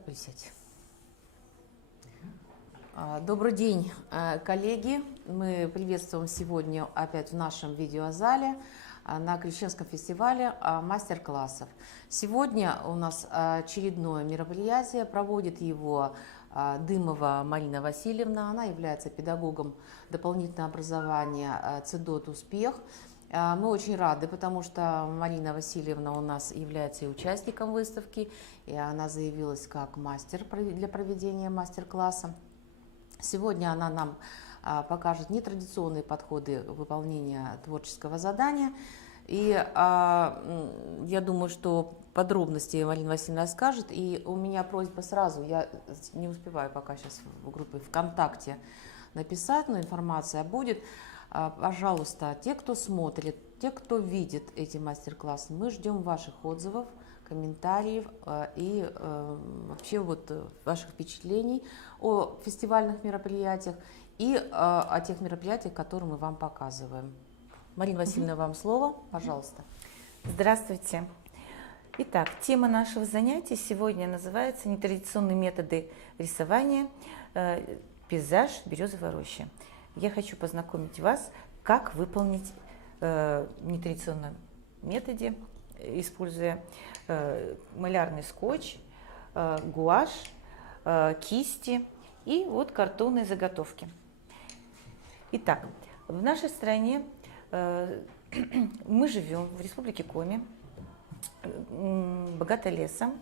присядь. Добрый день, коллеги. Мы приветствуем сегодня опять в нашем видеозале на Крещенском фестивале мастер-классов. Сегодня у нас очередное мероприятие. Проводит его Дымова Марина Васильевна. Она является педагогом дополнительного образования ЦДОТ «Успех». Мы очень рады, потому что Марина Васильевна у нас является и участником выставки, и она заявилась как мастер для проведения мастер-класса. Сегодня она нам покажет нетрадиционные подходы выполнения творческого задания. И я думаю, что подробности Марина Васильевна скажет. И у меня просьба сразу, я не успеваю пока сейчас в группе ВКонтакте написать, но информация будет. Пожалуйста, те, кто смотрит, те, кто видит эти мастер-классы, мы ждем ваших отзывов, комментариев и вообще вот ваших впечатлений о фестивальных мероприятиях и о тех мероприятиях, которые мы вам показываем. Марина Васильевна, вам слово, пожалуйста. Здравствуйте. Итак, тема нашего занятия сегодня называется «Нетрадиционные методы рисования. Пейзаж березовой рощи». Я хочу познакомить вас, как выполнить в нетрадиционном методе, используя малярный скотч, гуашь, кисти и вот картонные заготовки. Итак, в нашей стране мы живем в Республике Коми, богата лесом.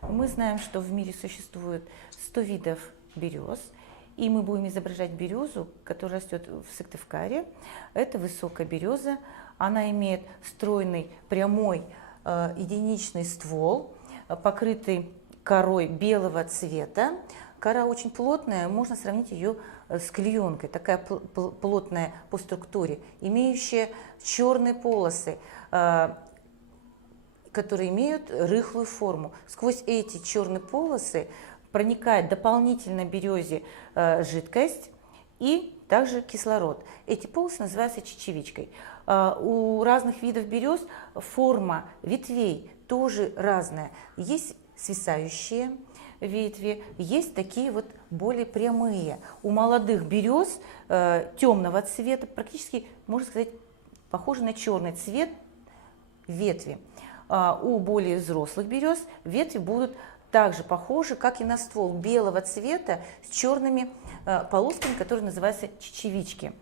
Мы знаем, что в мире существует 100 видов берез. И мы будем изображать березу, которая растет в Сыктывкаре. Это высокая береза. Она имеет стройный, прямой, единичный ствол, покрытый корой белого цвета. Кора очень плотная, можно сравнить ее с клеенкой, такая плотная по структуре, имеющая черные полосы, которые имеют рыхлую форму. Сквозь эти черные полосы проникает дополнительно березе жидкость и также кислород. Эти полосы называются чечевичкой. У разных видов берез форма ветвей тоже разная. Есть свисающие ветви, есть такие вот более прямые. У молодых берез темного цвета, практически, можно сказать, похожи на черный цвет ветви. У более взрослых берез ветви будут также похожи, как и на ствол, белого цвета с черными полосками, которые называются чечевички.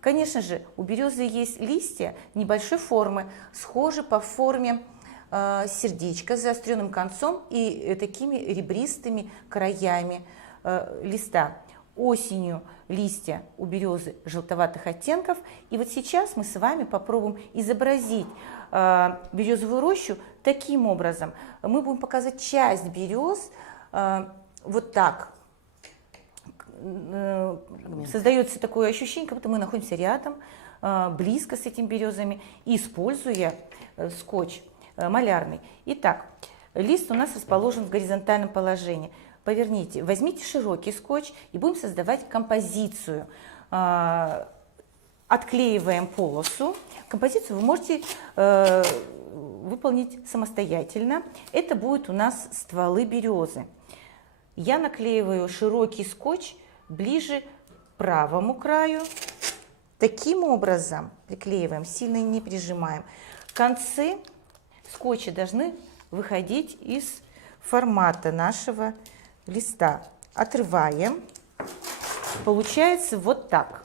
Конечно же, у березы есть листья небольшой формы, схожи по форме сердечка с заостренным концом и такими ребристыми краями листа. Осенью листья у березы желтоватых оттенков. И вот сейчас мы с вами попробуем изобразить березовую рощу таким образом. Мы будем показывать часть берез вот так. Создается такое ощущение, как будто мы находимся рядом, близко с этими березами, используя скотч малярный. Итак, лист у нас расположен в горизонтальном положении. Поверните, возьмите широкий скотч и будем создавать композицию. Отклеиваем полосу. Композицию вы можете выполнить самостоятельно. Это будет у нас стволы березы. Я наклеиваю широкий скотч ближе к правому краю. Таким образом приклеиваем, сильно не прижимаем. Концы скотча должны выходить из формата нашего листа. Отрываем. Получается вот так.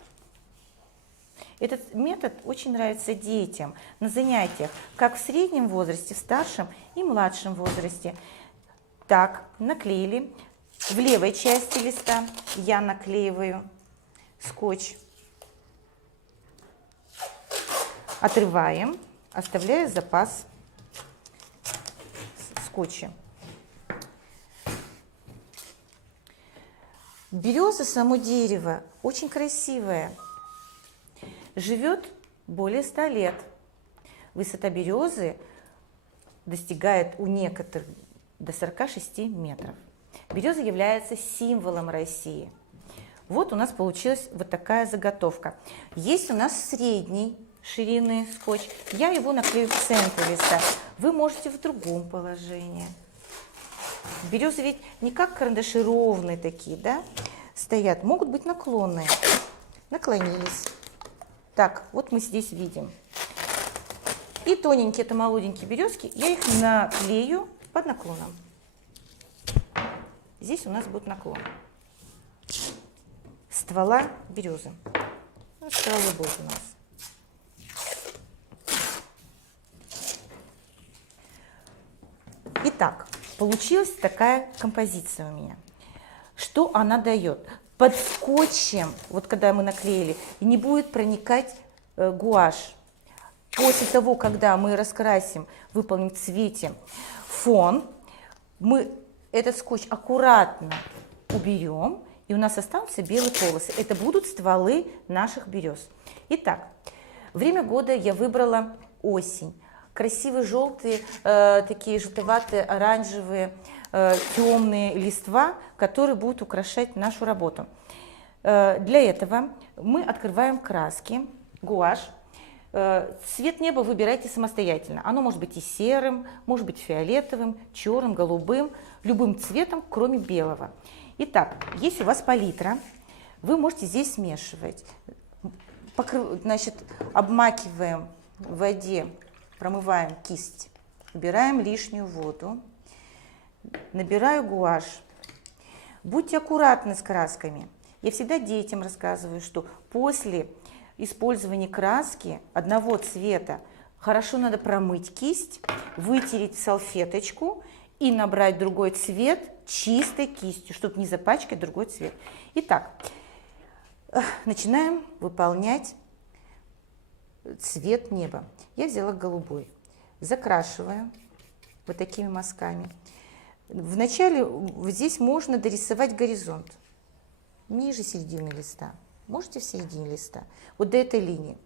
Этот метод очень нравится детям на занятиях, как в среднем возрасте, в старшем и младшем возрасте. Так, наклеили. В левой части листа я наклеиваю скотч. Отрываем, оставляя запас скотча. Береза, само дерево, очень красивое. Живет более 100 лет. Высота березы достигает у некоторых до 46 метров. Береза является символом России. Вот у нас получилась вот такая заготовка. Есть у нас средней ширины скотч. Я его наклею в центре листа. Вы можете в другом положении. Березы ведь не как карандаши ровные такие, да, стоят, могут быть наклонные. Наклонились. Так, вот мы здесь видим. И тоненькие, это молоденькие березки, я их наклею под наклоном. Здесь у нас будет наклон ствола березы. Вот стволы будут у нас. Итак, получилась такая композиция у меня. Что она дает? Под скотчем, вот когда мы наклеили, не будет проникать гуашь. После того, когда мы раскрасим, выполним в цвете фон, мы этот скотч аккуратно уберем, и у нас останутся белые полосы. Это будут стволы наших берез. Итак, время года я выбрала осень. Красивые желтые, такие желтоватые, оранжевые, темные листва, которые будут украшать нашу работу. Для этого мы открываем краски, гуашь. Цвет неба выбирайте самостоятельно. Оно может быть и серым, может быть фиолетовым, черным, голубым, любым цветом, кроме белого. Итак, если у вас палитра, вы можете здесь смешивать. Значит, обмакиваем в воде, промываем кисть, убираем лишнюю воду, набираю гуашь. Будьте аккуратны с красками. Я всегда детям рассказываю, что после использования краски одного цвета хорошо надо промыть кисть, вытереть салфеточку и набрать другой цвет чистой кистью, чтобы не запачкать другой цвет. Итак, начинаем выполнять цвет неба. Я взяла голубой, закрашиваю вот такими мазками. Вначале здесь можно дорисовать горизонт ниже середины листа. Можете в середине листа, вот до этой линии.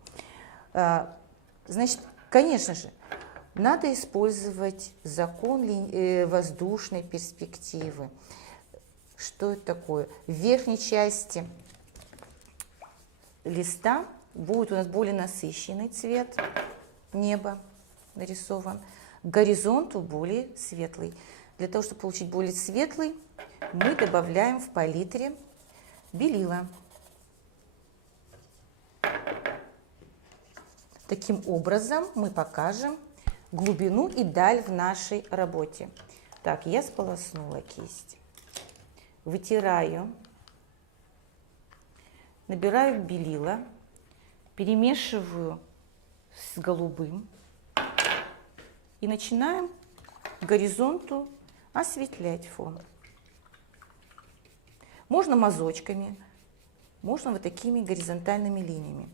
Значит, конечно же, надо использовать закон воздушной перспективы. Что это такое? В верхней части листа будет у нас более насыщенный цвет неба нарисован, к горизонту более светлый. Для того, чтобы получить более светлый, мы добавляем в палитре белила. Таким образом мы покажем глубину и даль в нашей работе. Так, я сполоснула кисть, вытираю, набираю белила, перемешиваю с голубым и начинаем к горизонту осветлять фон. Можно мазочками, можно вот такими горизонтальными линиями.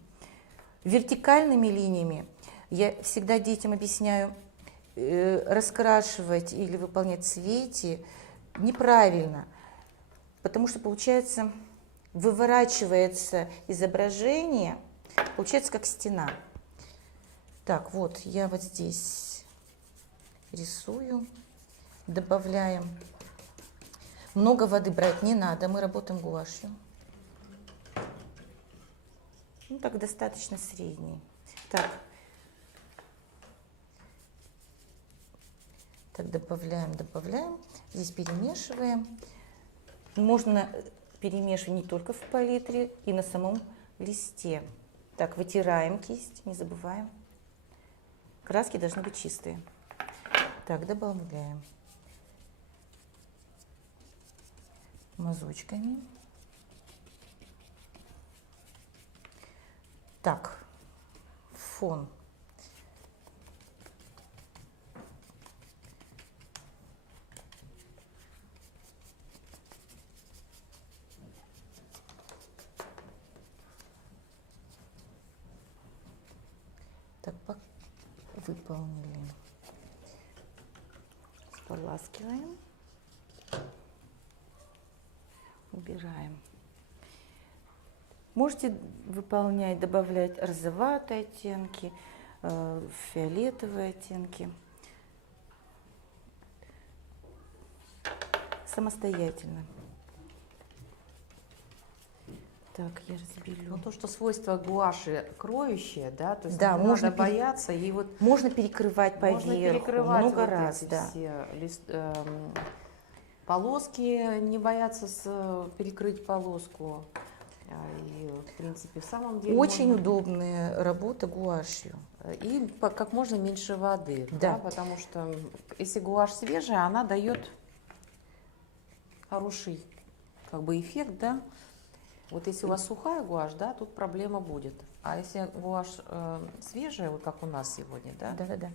Вертикальными линиями я всегда детям объясняю, раскрашивать или выполнять цвети неправильно, потому что получается, выворачивается изображение, получается как стена. Так, вот я вот здесь рисую, добавляем. Много воды брать не надо, мы работаем гуашью. Ну, так достаточно средний. Так, добавляем. Здесь перемешиваем. Можно перемешивать не только в палитре, и на самом листе. Так, вытираем кисть, не забываем. Краски должны быть чистые. Так, добавляем мазочками. Так, фон. Так, выполнили. Споласкиваем. Убираем. Можете выполнять, добавлять розоватые оттенки, фиолетовые оттенки. Самостоятельно. Так, я разбелю. Ну, то, что свойство гуаши кроющее, да, то есть да, не можно надо бояться. И вот можно перекрывать поверху можно перекрывать много вот раз, эти да. все полоски, не бояться перекрыть полоску. И, в принципе, в самом деле Очень можно- удобная работа гуашью. И как можно меньше воды, Да. потому что если гуашь свежая, она дает хороший как бы эффект, да. Вот если у вас сухая гуашь, да, тут проблема будет. А если гуашь свежая, вот как у нас сегодня, да, Да-да-да.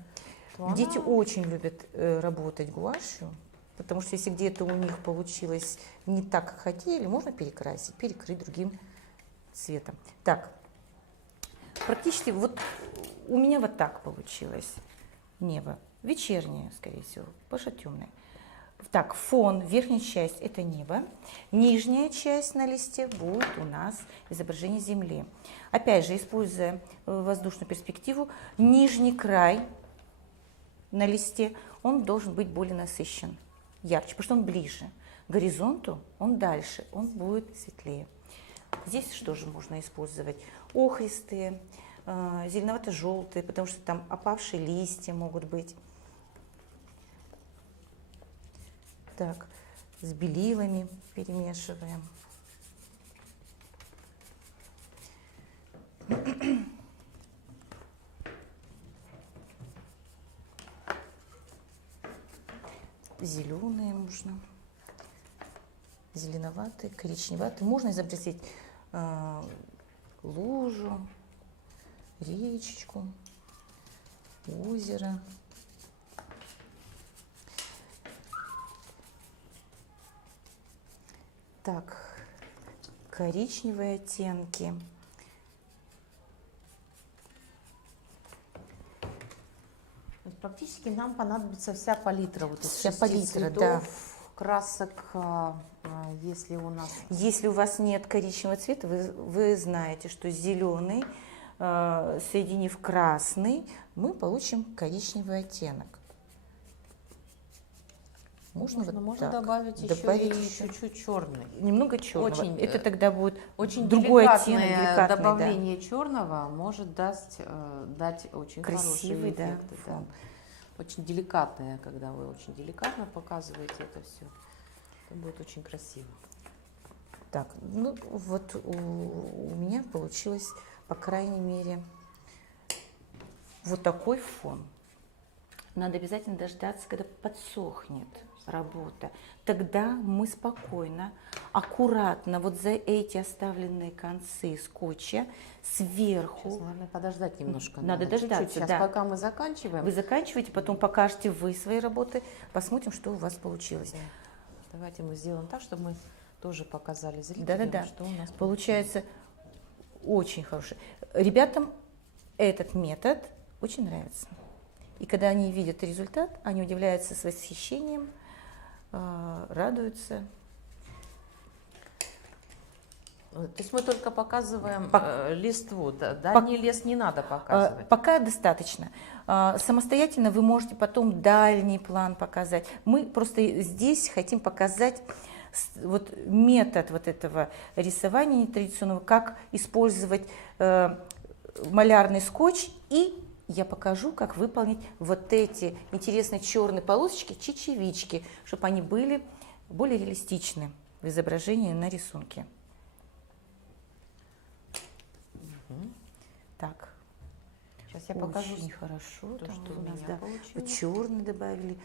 то Дети она- очень любят работать гуашью, потому что если где-то у них получилось не так, как хотели, можно перекрасить, перекрыть другим цветом. Так, практически вот у меня вот так получилось небо. Вечернее, скорее всего, больше темное. Так, фон, верхняя часть – это небо. Нижняя часть на листе будет у нас изображение Земли. Опять же, используя воздушную перспективу, нижний край на листе, он должен быть более насыщен, ярче, потому что он ближе к горизонту, он дальше, он будет светлее. Здесь что же можно использовать? Охристые, зеленовато-желтые, потому что там опавшие листья могут быть. Так, с белилами перемешиваем. Зеленые можно, зеленоватые, коричневатые. Можно изобразить лужу, речечку, озеро. Так, коричневые оттенки. То есть практически нам понадобится вся палитра, вот этих Вся 6 палитра, цветов, да. красок, если у нас... Если у вас нет коричневого цвета, вы знаете, что зеленый, соединив красный, мы получим коричневый оттенок. Можно Можно так добавить еще и чуть-чуть черный. немного черного. Очень, Это тогда будет Очень другой деликатное оттенок, деликатный, добавление черного может дать очень красивый, хороший да, эффект. Да. фон. Очень деликатное, когда вы очень деликатно показываете это все, это будет очень красиво. Так, ну вот у меня получилось, по крайней мере, вот такой фон. Надо обязательно дождаться, когда подсохнет работа. Тогда мы спокойно, аккуратно вот за эти оставленные концы скотча сверху. Сейчас, наверное, подождать немножко. Надо дождаться, чуть-чуть. Сейчас, да. пока мы заканчиваем. Вы заканчиваете, потом покажете вы свои работы, посмотрим, что у вас получилось. Да. Давайте мы сделаем так, чтобы мы тоже показали зрителям, Да-да-да. что у нас Получается очень хороший. Ребятам этот метод очень нравится. И когда они видят результат, они удивляются с восхищением, радуются. То есть мы только показываем листву, да? Пок- Не лес не надо показывать. Пока достаточно. Самостоятельно вы можете потом дальний план показать. Мы просто здесь хотим показать вот метод вот этого рисования нетрадиционного, как использовать малярный скотч, и я покажу, как выполнить вот эти интересные черные полосочки, чечевички, чтобы они были более реалистичны в изображении на рисунке. Так. Сейчас я покажу, Очень хорошо, то, там что у у нас, меня да, получилось. черный добавили,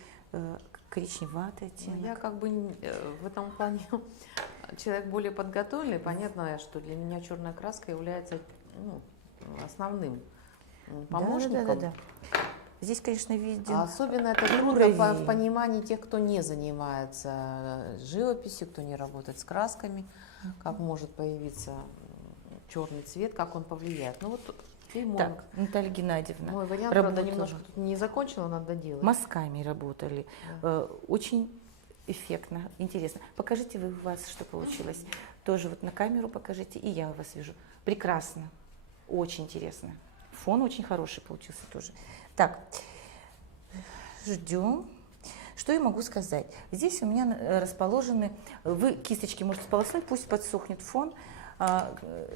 коричневатый Ну, оттенок. я как бы в этом плане человек более подготовленный. Понятно, что для меня черная краска является основным помощником. Да. Здесь, конечно, виден Особенно это трудно в уровень. понимании тех, кто не занимается живописью, кто не работает с красками, как может появиться черный цвет, как он повлияет. Ну вот и мой, Так, Наталья Геннадьевна, мой вариант, правда, работала. немножко тут не закончила, надо делать. мазками работали. Да. Очень эффектно, интересно. Покажите вы у вас, что получилось. Тоже вот на камеру покажите, и я вас вижу. Прекрасно, очень интересно. Фон очень хороший получился тоже. Так, ждем. Что я могу сказать? Здесь у меня расположены, вы кисточки можете сполоснуть, пусть подсохнет фон.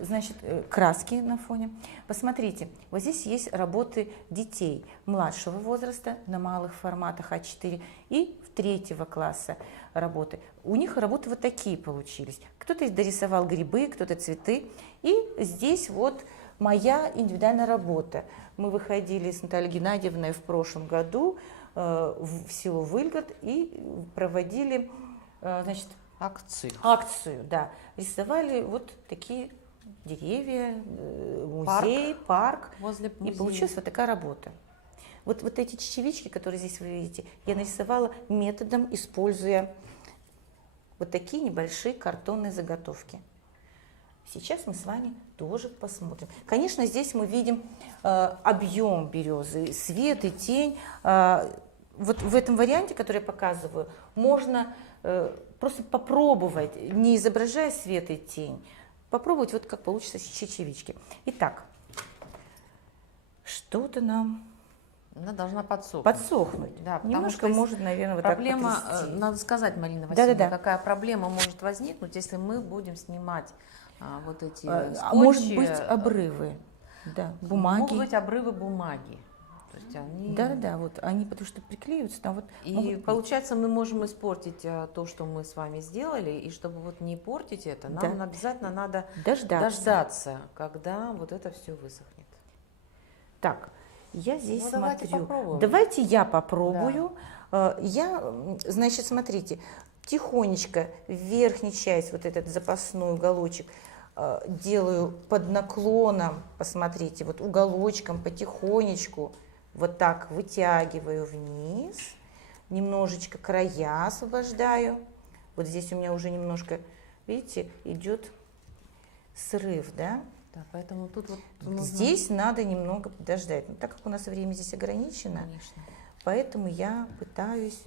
значит, краски на фоне. Посмотрите, вот здесь есть работы детей младшего возраста на малых форматах А4 и 3-го класса работы. У них работы вот такие получились. Кто-то дорисовал грибы, кто-то цветы. И здесь вот моя индивидуальная работа. Мы выходили с Натальей Геннадьевной в прошлом году в село Выльгород и проводили, значит, акцию, да. Рисовали вот такие деревья, музей, парк. Возле И музея. получилась вот такая работа. Вот эти чечевички, которые здесь вы видите, я нарисовала методом, используя вот такие небольшие картонные заготовки. Сейчас мы с вами тоже посмотрим. Конечно, здесь мы видим объем березы, свет и тень. Вот в этом варианте, который я показываю, можно просто попробовать, не изображая свет и тень, попробовать, вот как получится с чечевички. Итак, что-то нам Она должна подсохнуть. Да, потому Немножко что может, наверное, вот проблема, так потрясти. надо сказать, Марина Васильевна, Да-да-да. какая проблема может возникнуть, если мы будем снимать вот эти Может скотчи, быть, обрывы, да, бумаги. Могут быть обрывы бумаги. То есть они... Да, вот они потому что приклеиваются, там вот И могут быть. получается, мы можем испортить то, что мы с вами сделали, и чтобы вот не портить это, нам Да. обязательно надо дождаться. когда вот это все высохнет. Так, я здесь Ну, давайте смотрю. попробуем. Давайте я попробую. Значит, смотрите, тихонечко верхнюю часть, вот этот запасной уголочек, делаю под наклоном, посмотрите, вот уголочком потихонечку, вот так вытягиваю вниз, немножечко края освобождаю. Вот здесь у меня уже немножко, видите, идет срыв, да? Да, поэтому тут вот нужно... Здесь надо немного подождать. Но так как у нас время здесь ограничено, Конечно. поэтому я пытаюсь...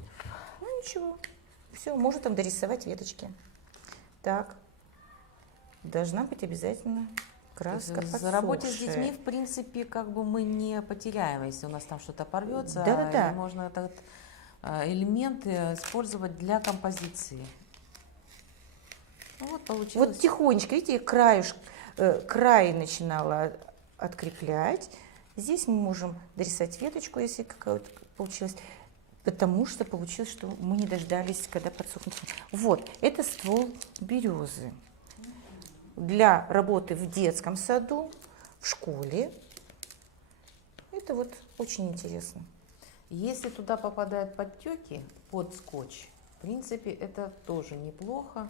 Ну ничего, все, можно там дорисовать веточки. Так, должна быть обязательно краска За работе с подсохшая. детьми, в принципе, как бы мы не потеряем, если у нас там что-то порвется. Да-да-да. И можно этот элемент использовать для композиции. Ну, вот получилось. Вот тихонечко, видите, я край начинала откреплять. Здесь мы можем дорисовать веточку, если какая-то получилась. Потому что получилось, что мы не дождались, когда подсохнет. Вот, это ствол березы. Для работы в детском саду, в школе. Это вот очень интересно. Если туда попадают подтеки под скотч, в принципе, это тоже неплохо.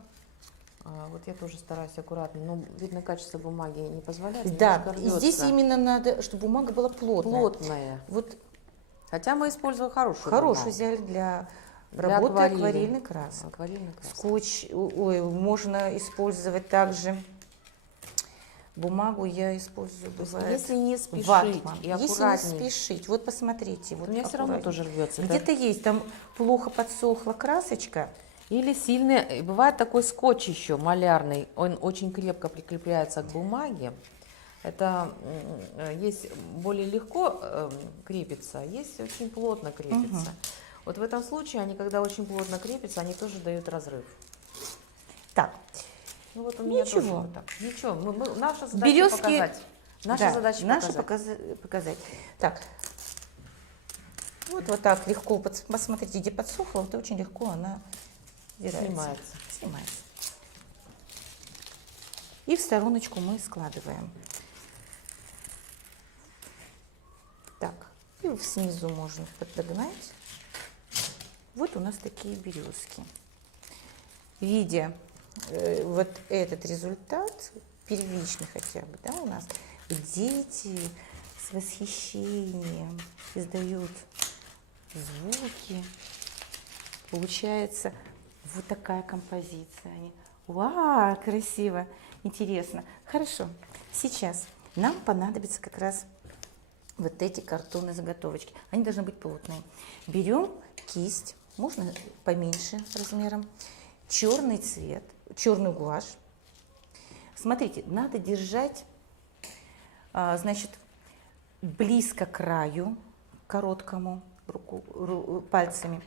Вот я тоже стараюсь аккуратно, но видно, качество бумаги не позволяет. Да, немножко и здесь рвется. именно надо, чтобы бумага была плотная. Плотная. Вот Хотя мы используем хорошую хорошую бумагу. взяли для Для работы акварели. акварельных красок. Акварельных красок. Скотч, можно использовать также. Бумагу я использую, бывает, Если не спешить ватман. и Если не аккуратней, спешить, вот посмотрите. Вот у меня все равно аккуратней. тоже рвется. Где-то есть, там плохо подсохла красочка. Или сильный, бывает такой скотч еще малярный, он очень крепко прикрепляется к бумаге. Это есть более легко крепится, есть очень плотно крепится. Вот в этом случае они, когда очень плотно крепятся, они тоже дают разрыв. Так, Ну вот у меня Ничего. тоже вот так. Ничего, наша задача березки. показать. Наша задача показать. показать. Так, вот так легко, посмотрите, где подсохла, вот очень легко она Снимается. Снимается. И в стороночку мы складываем. Так, и снизу можно подогнать. Вот у нас такие березки. Видя вот этот результат, первичный хотя бы, да, у нас дети с восхищением издают звуки. Получается вот такая композиция. Вау, красиво, интересно. Хорошо, сейчас нам понадобится как раз вот эти картонные заготовочки. Они должны быть плотные. Берем кисть, можно поменьше размером, черный цвет, черный гуашь. Смотрите, надо держать, значит, близко к краю, короткому, пальцами.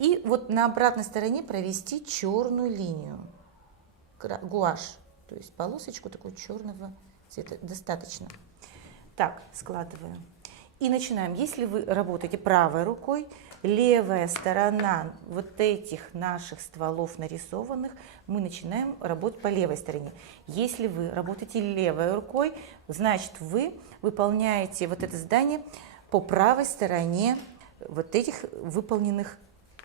И вот на обратной стороне провести черную линию, гуашь. То То есть полосочку такую черного цвета достаточно. Так, складываю. И начинаем. Если вы работаете правой рукой, левая сторона вот этих наших стволов нарисованных, мы начинаем работать по левой стороне. Если вы работаете левой рукой, значит вы выполняете вот это задание по правой стороне вот этих выполненных,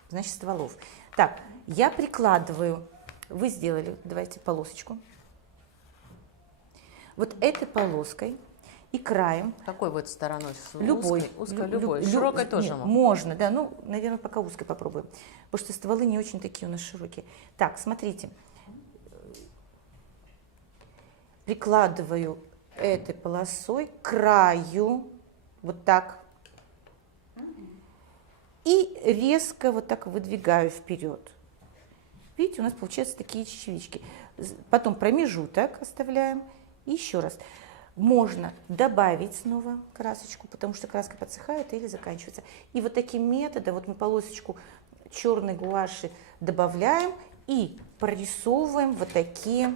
значит, стволов. Так, я прикладываю, вы сделали, давайте полосочку. Вот этой полоской и краем. Какой вот стороной? Любой. Узкой любой. Широкой тоже нет, можно, да. Ну, наверное, пока узкой попробуем. Потому что стволы не очень такие у нас широкие. Так, смотрите. Прикладываю этой полосой к краю. Вот так. И резко вот так выдвигаю вперед. Видите, у нас получаются такие чечевички. Потом промежуток оставляем. И еще раз. Можно добавить снова красочку, потому что краска подсыхает или заканчивается. И вот таким методом, вот мы полосочку черной гуаши добавляем и прорисовываем вот такие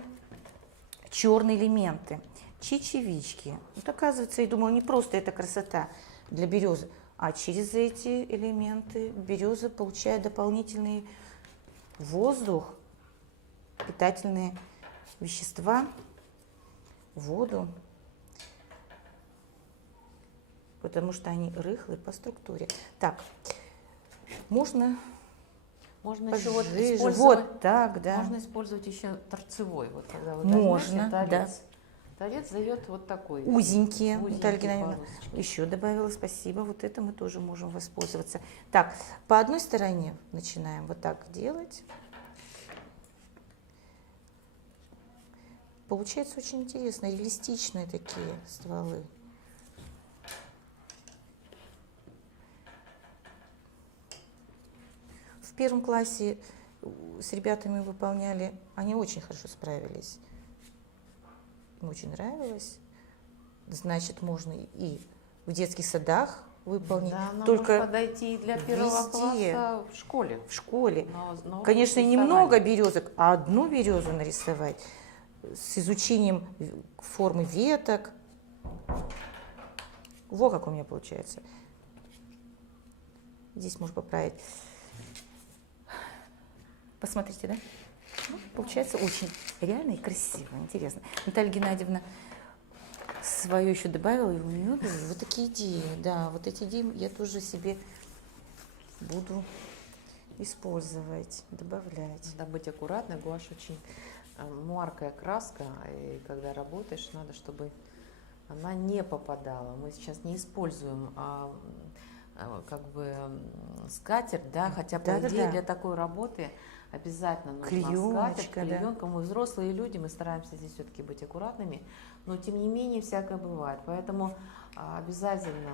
черные элементы. Чечевички. Вот оказывается, я думала, не просто это красота для березы, а через эти элементы береза получает дополнительный воздух, питательные вещества, воду, потому что они рыхлые по структуре. Так, можно еще вот пожиже. использовать. Вот так, да. Можно использовать еще торцевой. Вот когда вы Можно, возьмете да. торец. Торец дает вот такой. Узенькие. Узенькие Наталья Геннадьевна полосочки. еще добавила, спасибо. Вот это мы тоже можем воспользоваться. Так, по одной стороне начинаем вот так делать. Получается очень интересно, реалистичные такие стволы. В первом классе с ребятами выполняли, они очень хорошо справились. Им очень нравилось. Значит, можно и в детских садах выполнить. Да, она только может подойти и для первого везде. класса в школе. В школе. На Конечно, уроке немного рисования. березок, а одну березу нарисовать с изучением формы веток. Во как у меня получается. Здесь можно поправить. Посмотрите, да? Ну, получается очень реально и красиво, интересно. Наталья Геннадьевна свое еще добавила, и у нее вот такие идеи. Да, вот эти идеи я тоже себе буду использовать, добавлять. Надо быть аккуратной, гуашь очень муаркая краска, и когда работаешь, надо, чтобы она не попадала. Мы сейчас не используем как бы скатерть, да, хотя по идее для такой работы обязательно нужна скатерть, клеенка. Мы взрослые люди, мы стараемся здесь все-таки быть аккуратными, но тем не менее всякое бывает. Поэтому обязательно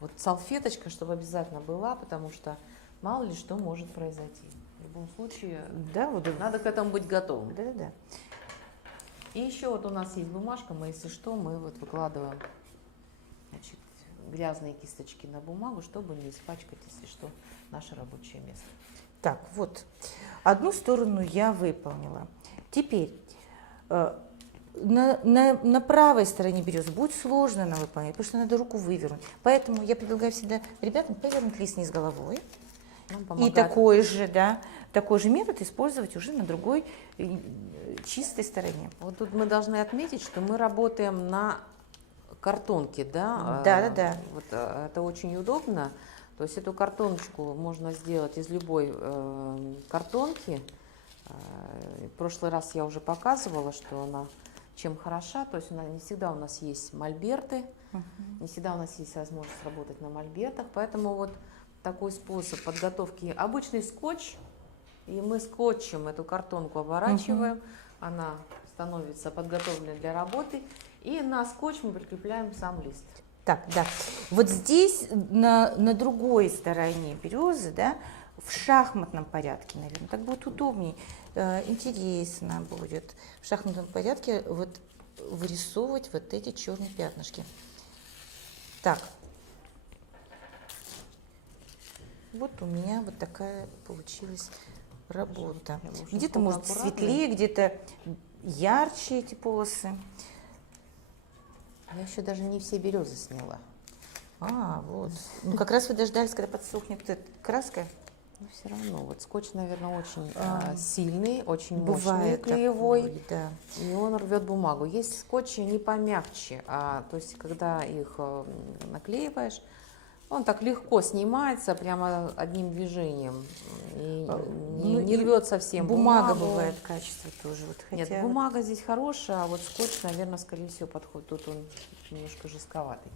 вот салфеточка, чтобы обязательно была, потому что мало ли что может произойти. В любом случае, да, вот надо к этому быть готовым. Да. И еще вот у нас есть бумажка, мы, если что, мы вот выкладываем, значит, грязные кисточки на бумагу, чтобы не испачкать, если что, наше рабочее место. Так, вот, одну сторону я выполнила. Теперь на правой стороне березы будет сложно нам выполнять, потому что надо руку вывернуть. Поэтому я предлагаю всегда ребятам повернуть лист вниз головой. И такой же метод использовать уже на другой чистой стороне. Вот тут мы должны отметить, что мы работаем на картонке, да? Да. Вот это очень удобно. То есть эту картоночку можно сделать из любой картонки. В прошлый раз я уже показывала, что она чем хороша. То есть не всегда у нас есть мольберты, не всегда у нас есть возможность работать на мольбертах. Поэтому вот такой способ подготовки. Обычный скотч, и мы скотчем эту картонку оборачиваем. Она становится подготовленной для работы. И на скотч мы прикрепляем сам лист. Так, да. Вот здесь, на другой стороне березы, да, в шахматном порядке, наверное, так будет удобнее, интересно будет в шахматном порядке вот вырисовывать вот эти черные пятнышки. Так, вот у меня вот такая получилась работа. Где-то может светлее, где-то ярче эти полосы. Я еще даже не все березы сняла. Вот. Ну, как раз вы дождались, когда подсохнет эта краска. Но все равно, вот скотч, наверное, очень сильный, очень мощный, Бывает клеевой, такое, да. и он рвет бумагу. Есть скотчи не помягче, то есть когда их наклеиваешь, он так легко снимается прямо одним движением и не рвет совсем Бумага бумагу. бывает, качество тоже. Вот, Нет, хотя бумага здесь хорошая, а вот скотч, наверное, скорее всего подходит. Тут он немножко жестковатый.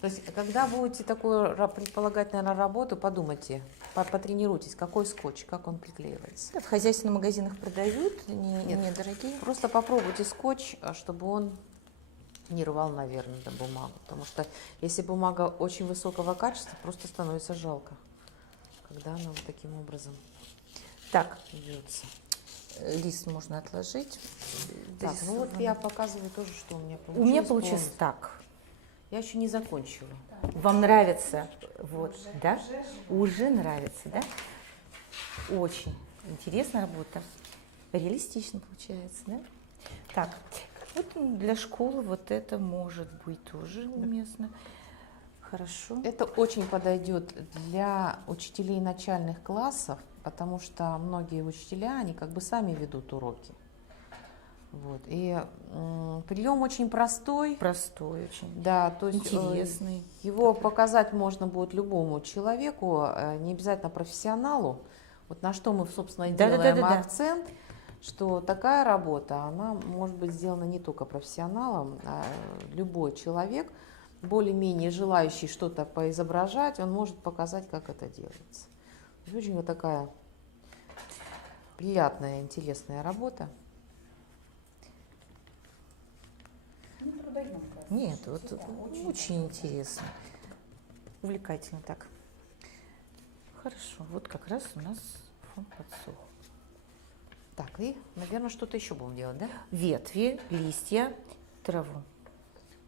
То есть, когда будете такую предполагать, наверное, работу, подумайте, потренируйтесь, какой скотч, как он приклеивается. в хозяйственных магазинах продают, недорогие. Просто попробуйте скотч, чтобы он не рвал, наверное, до бумагу. Потому что если бумага очень высокого качества, просто становится жалко, когда она вот таким образом Так, бьется. лист можно отложить. Так, ну вот я показываю тоже, что у меня получилось. У меня получилось полностью. так. Я еще не закончила. Вам нравится? Вот, да? Уже нравится, да? Очень интересная работа. Реалистично получается, да? Так, вот для школы вот это может быть тоже уместно. Хорошо. Это очень подойдет для учителей начальных классов, потому что многие учителя, они как бы сами ведут уроки. Вот. И прием очень простой. Простой очень. Да, то есть интересный. Его показать можно будет любому человеку, не обязательно профессионалу. Вот на что мы, собственно, и делаем акцент, что такая работа, она может быть сделана не только профессионалом, а любой человек, более-менее желающий что-то поизображать, он может показать, как это делается. То есть очень вот такая приятная, интересная работа. Нет, вот очень интересно. Увлекательно так. Хорошо, вот как раз у нас фон подсох. Так, и, наверное, что-то еще будем делать, да? Ветви, листья, траву.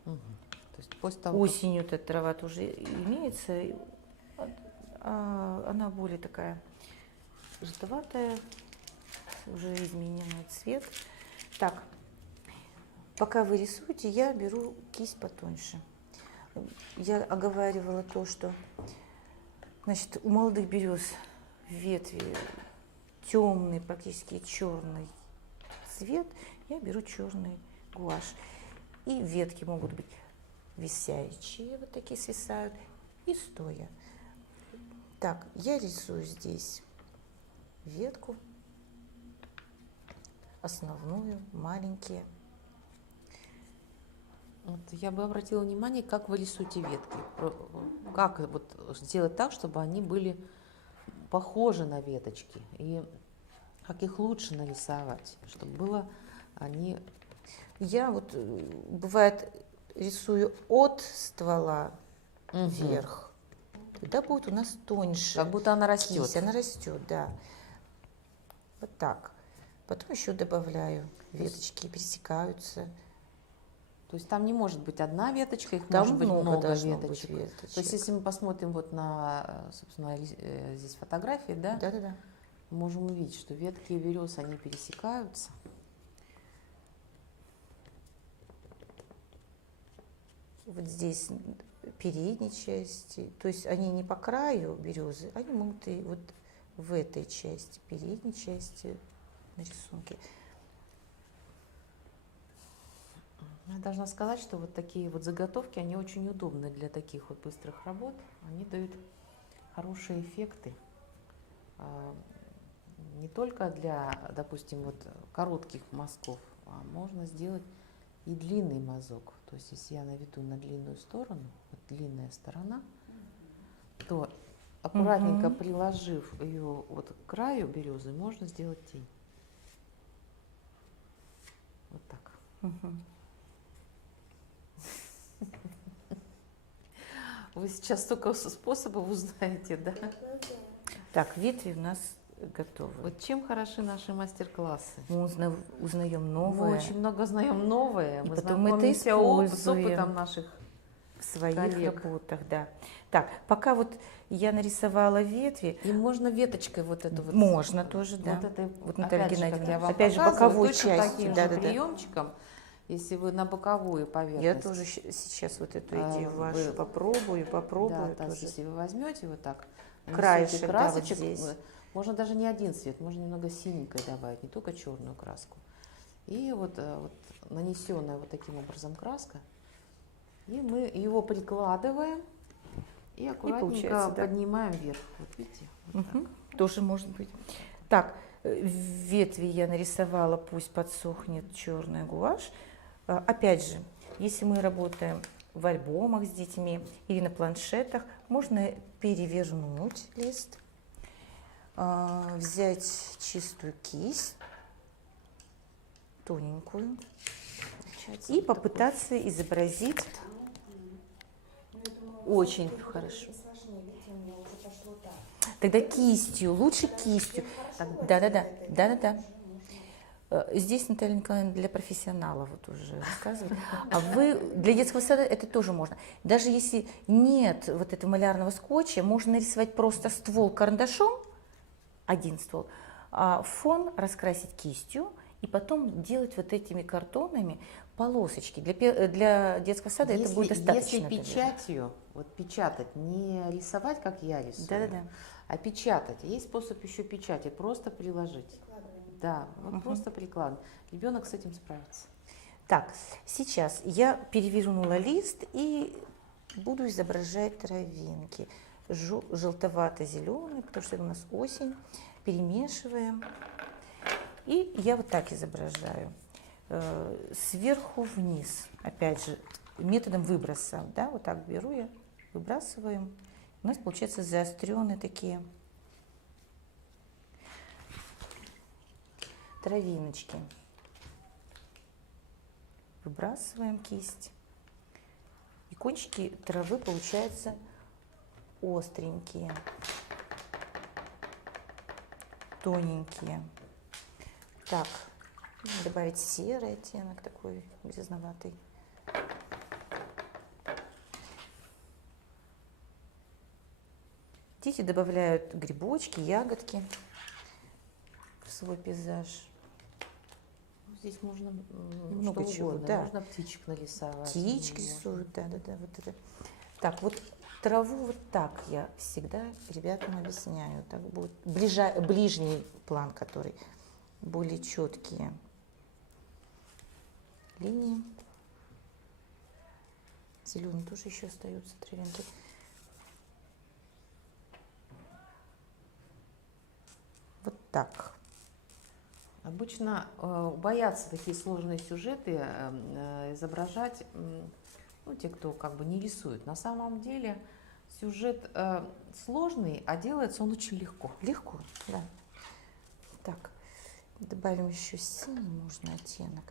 Угу. То есть после того, осенью эта трава тоже имеется, она более такая желтоватая, уже измененный цвет. Так, пока вы рисуете, я беру кисть потоньше. Я оговаривала то, что, значит, у молодых берез ветви темный, практически черный цвет, я беру черный гуашь. И ветки могут быть висячие, вот такие свисают, и стоя. Так, я рисую здесь ветку, основную, маленькие. Вот я бы обратила внимание, как вы рисуете ветки. Как вот сделать так, чтобы они были похожи на веточки. И как их лучше нарисовать, чтобы было они... Я вот, бывает, рисую от ствола вверх. Тогда будет у нас тоньше. Как будто она растет. Кисть, она растет, да. Вот так. Потом еще добавляю веточки, пересекаются. То есть там не может быть одна веточка, их Там может быть много веточек. То есть если мы посмотрим вот на, собственно, здесь фотографии, да? Да. Можем увидеть, что ветки берез, они пересекаются. Вот здесь передней части, то есть они не по краю березы, они могут и вот в этой части, передней части на рисунке. Я должна сказать, что вот такие вот заготовки, они очень удобны для таких вот быстрых работ. Они дают хорошие эффекты. Не только для, допустим, вот коротких мазков, а можно сделать и длинный мазок. То есть если я наведу на длинную сторону, вот длинная сторона, то аккуратненько приложив ее вот к краю березы, можно сделать тень. Вот так. Вы сейчас столько способов узнаете, да? Так, ветви у нас готовы. Вот чем хороши наши мастер-классы? Мы узнаем новое. Мы очень много знаем новое. И Мы потом мы это знакомимся с используем опытом наших своих коллег. работах, да. Так, пока вот я нарисовала ветви, И можно веточкой вот эту вот. можно тоже, да. Вот этой, Вот Наталья опять же, как Геннадьевна, я вам опять же, показываю, боковой точно частью, таким же да-да-да. приемчиком, если вы на боковую поверхность. Я тоже сейчас вот эту А, идею вашу вы- попробую Да, тоже. если вы возьмете вот так, Краешек, нанесете да, вот красочек, здесь. можно даже не один цвет, можно немного синенькой добавить, не только черную краску. И вот, вот нанесенная вот таким образом краска, и мы его прикладываем и аккуратненько получается, да. поднимаем вверх. Вот видите? Вот так. Мгм, тоже может быть. Так, ветви я нарисовала, пусть подсохнет черный гуашь. Опять же, если мы работаем в альбомах с детьми или на планшетах, можно перевернуть лист, взять чистую кисть, тоненькую, Получается и вот такой. попытаться изобразить. Очень хорошо. Тогда кистью, лучше кистью. Да-да-да, да-да-да. Здесь Наталья Николаевна для профессионалов вот уже рассказывает. А вы для детского сада это тоже можно. Даже если нет вот этого малярного скотча, можно нарисовать просто ствол карандашом, один ствол, а фон раскрасить кистью и потом делать вот этими картонами полосочки. Для детского сада это будет достаточно. Если печатью, вот печатать, не рисовать, как я рисую, Да-да-да. а печатать. Есть способ еще печати, просто приложить. Да, вот просто прикладывать. Ребенок с этим справится. Так, сейчас я перевернула лист и буду изображать травинки. Желтовато-зеленый, потому что это у нас осень. Перемешиваем. И я вот так изображаю. Сверху вниз. Опять же, методом выброса. Да, вот так беру я, выбрасываем. У нас получается заостренные такие травиночки. Выбрасываем кисть. И кончики травы получаются остренькие, тоненькие. Так, добавить серый оттенок, такой грязноватый. Дети добавляют грибочки, ягодки в свой пейзаж. Здесь можно Много что чего, угодно. да. Можно птичек нарисовать. Птички можно. рисуют, да-да-да. Вот это. Так, вот траву вот так я всегда ребятам объясняю. Так будет ближний план, который более четкие линии. Зеленый тоже еще остаются травинки. Вот так. Обычно боятся такие сложные сюжеты изображать, ну, те, кто как бы не рисует. На самом деле сюжет сложный, а делается он очень легко. Легко, да. Так, добавим еще синий, можно оттенок.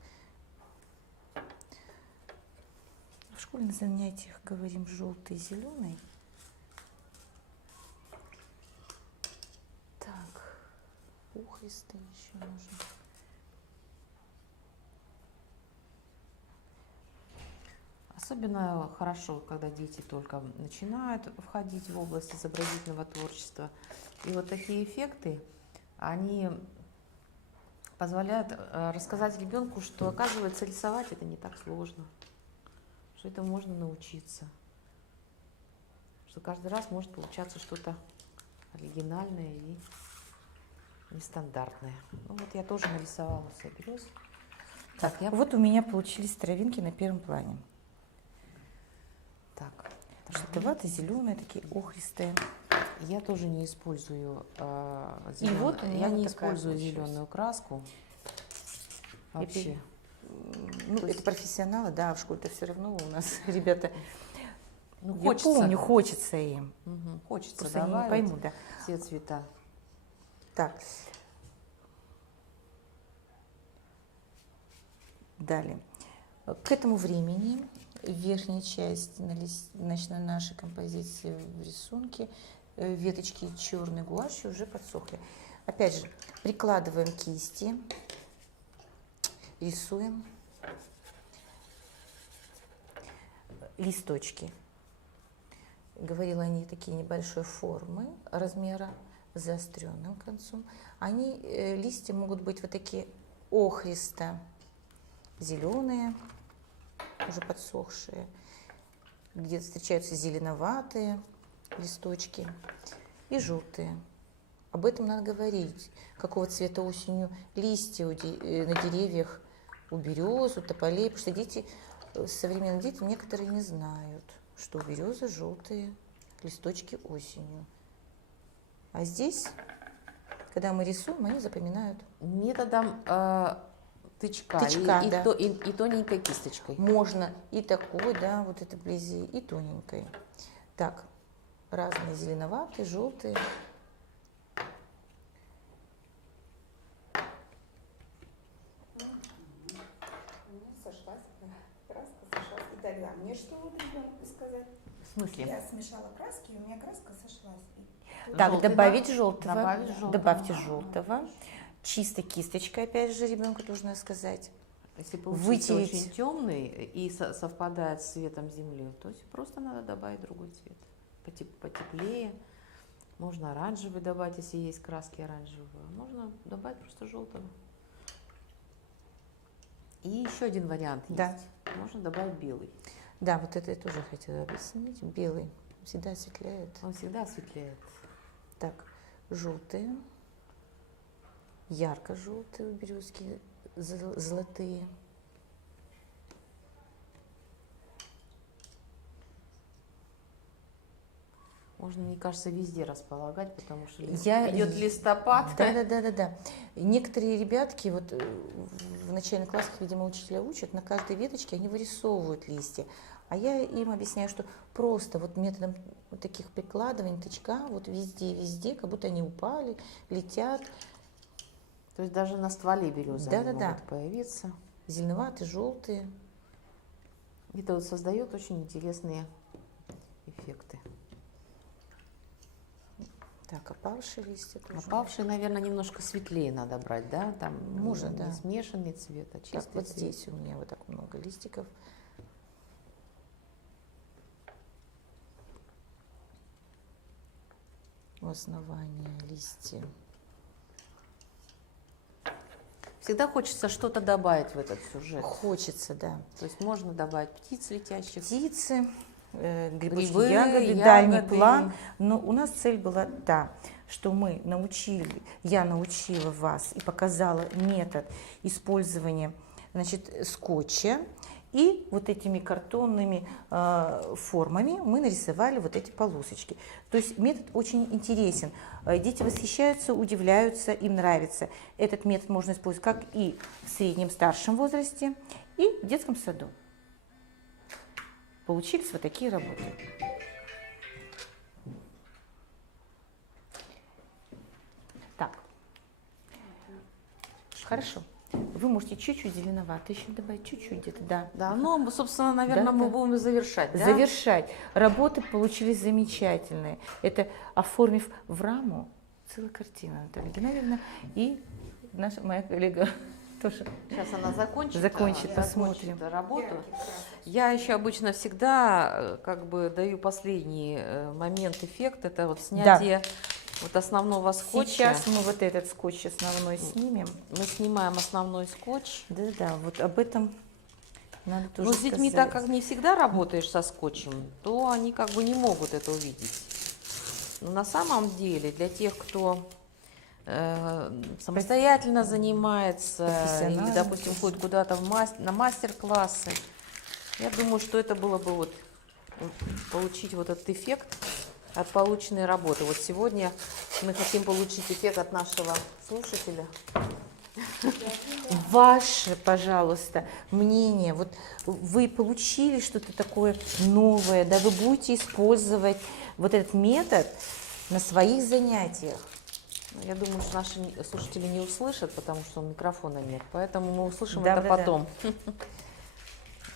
В школьных занятиях говорим желтый, зеленый. Так, пухлистый еще нужен. Особенно хорошо, когда дети только начинают входить в область изобразительного творчества. И вот такие эффекты, они позволяют рассказать ребенку, что, оказывается, рисовать это не так сложно, что этому можно научиться, что каждый раз может получаться что-то оригинальное и нестандартное. Ну вот я тоже нарисовала все берез. Так, вот у меня получились травинки на первом плане. Так, Желтовато-зеленые, такие охристые. я тоже не использую вот у меня я вот не такая использую получилась. зеленую краску вообще. Ну, это профессионалы, да, в школе-то все равно у нас ребята. Ну, Я хочется, помню, хочется им. хочется Просто они не добавить поймут, да. все цвета. Так. Далее. К этому времени верхняя часть значит, на нашей композиции в рисунке веточки черной гуаши уже подсохли. Опять же, прикладываем кисти, рисуем листочки. говорила, они такие небольшой формы, размера, с заостренным концом. Они, листья могут быть вот такие охристо-зеленые, уже подсохшие. Где-то встречаются зеленоватые листочки и желтые. Об этом надо говорить. Какого цвета осенью листья на деревьях у берез, у тополей. Потому что дети, современные дети, некоторые не знают, что у березы желтые листочки осенью. А здесь, когда мы рисуем, они запоминают. Методом тычка, Тычка, да. и тоненькой кисточкой. Можно и такой, да, вот это вблизи, и тоненькой. Так, разные зеленоватые, желтые. Краска сошлась. И тогда мне что вот ребенку сказать? В смысле? Я смешала краски, и у меня краска сошлась. Так, Желтый, добавить да? желтого. Добавить желтого. Добавьте желтого. Чистой кисточкой, опять же, ребенку должна сказать. Если получится Вытереть. очень темный и совпадает с цветом земли, то есть просто надо добавить другой цвет. Потеплее. Можно оранжевый добавить, если есть краски оранжевые. Можно добавить просто желтого. И еще один вариант Да. есть. Можно добавить белый. Да, вот это я тоже хотела объяснить. Белый всегда осветляет. Он всегда осветляет. Так, желтые, ярко-желтые у березки, золотые. Можно, мне кажется, везде располагать, потому что Я- идет листопад. Да. Некоторые ребятки вот в начальных классах, видимо, учителя учат, на каждой веточке они вырисовывают листья. А я им объясняю, что просто вот методом вот таких прикладываний, тычка, вот везде, как будто они упали, летят. То есть даже на стволе березы они Да-да-да. могут появиться. Зеленоватые, желтые. Это вот создает очень интересные эффекты. Так, опавшие листья тоже. Опавшие, наверное, немножко светлее надо брать, да? Там Можно, не да. смешанный цвет, а чистый Так, вот цвет. здесь у меня вот так много листиков. У основания листья. Всегда хочется что-то добавить в этот сюжет. Хочется, да. То есть можно добавить птиц летящих. Птицы, грибочки, Грибы, ягоды, дальний ягоды. план. Но у нас цель была та, что я научила вас и показала метод использования, значит, скотча. И вот этими картонными формами мы нарисовали вот эти полосочки. То есть метод очень интересен. Дети восхищаются, удивляются, им нравится. Этот метод можно использовать как и в среднем старшем возрасте, и в детском саду. Получились вот такие работы. Так, хорошо. Вы можете чуть-чуть зеленовато еще добавить, чуть-чуть где-то, да. Да, ну, собственно, наверное, Да, мы да. будем завершать, да? Завершать. Работы получились замечательные. Это оформив в раму целая картина, Наталья Геннадьевна. И моя коллега тоже. Сейчас она закончит, Закончит, посмотрим. работу. Я еще обычно всегда как бы даю последний момент, эффект. Это вот снятие вот основного скотча. Сейчас мы вот этот скотч основной снимем. Мы снимаем основной скотч. Да, вот об этом надо тоже Но с детьми, сказать. так как не всегда работаешь со скотчем, то они как бы не могут это увидеть. Но на самом деле для тех, кто самостоятельно занимается или, Профессионально. допустим, ходит куда-то на мастер-классы, я думаю, что это было бы вот получить вот этот эффект от полученной работы. Вот сегодня мы хотим получить эффект от нашего слушателя. Ваше, пожалуйста, мнение. Вот вы получили что-то такое новое, да, вы будете использовать вот этот метод на своих занятиях. Я думаю, что наши слушатели не услышат, потому что микрофона нет. Поэтому мы услышим Да, это да, да. потом.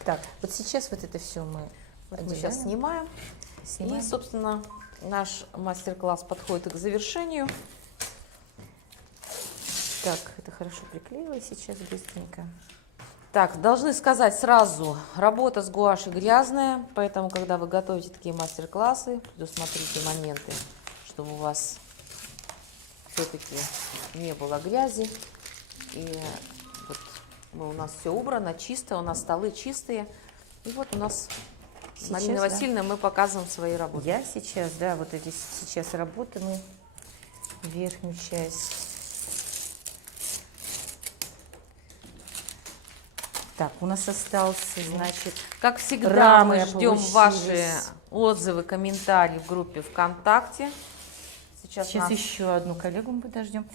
Так, вот сейчас вот это все мы Мы сейчас отделяем. снимаем. И, собственно, наш мастер-класс подходит к завершению. Так, это хорошо приклеилось сейчас быстренько. Так, должны сказать сразу, работа с гуашью грязная, поэтому, когда вы готовите такие мастер-классы, предусмотрите моменты, чтобы у вас все-таки не было грязи. И вот у нас все убрано, чисто, у нас столы чистые. И вот у нас, Сейчас, Марина да. Васильевна, мы показываем свои работы. Я сейчас, да, вот эти сейчас работаю верхнюю часть. Так, у нас остался, значит, Как всегда, рамы мы ждем получились. ваши отзывы, комментарии в группе ВКонтакте. Сейчас нас- еще одну коллегу мы подождем.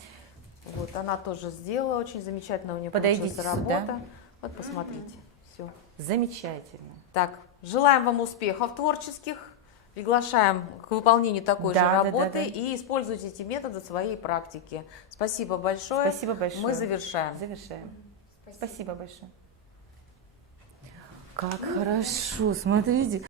Вот, она тоже сделала, очень замечательно у нее Подойдите получилась сюда. работа. Вот, посмотрите, все. Замечательно. Так, желаем вам успехов творческих, приглашаем к выполнению такой же Да, да, работы да. и используйте эти методы в своей практике. Спасибо большое. Спасибо большое. Мы завершаем. Завершаем. Спасибо большое. Как хорошо, смотрите.